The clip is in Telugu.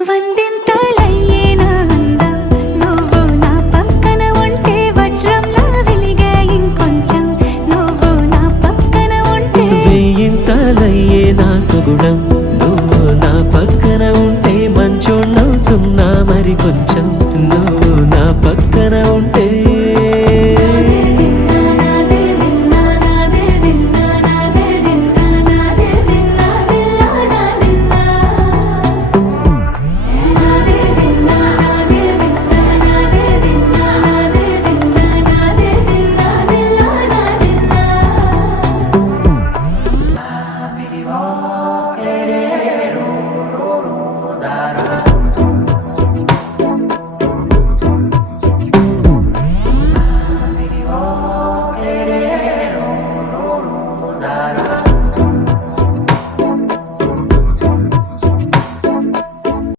వందింతలయ్యేనా అందం నువ్వు నా పక్కన ఉంటే వజ్రంలా వెలిగే ఇంకొంచెం నువ్వు నా పక్కన ఉంటే వెయ్యింతలయ్యేనా సుగుణం నువ్వు నా పక్కన ఉంటే మంచోణ్ణవుతున్నా మరి కొంచెం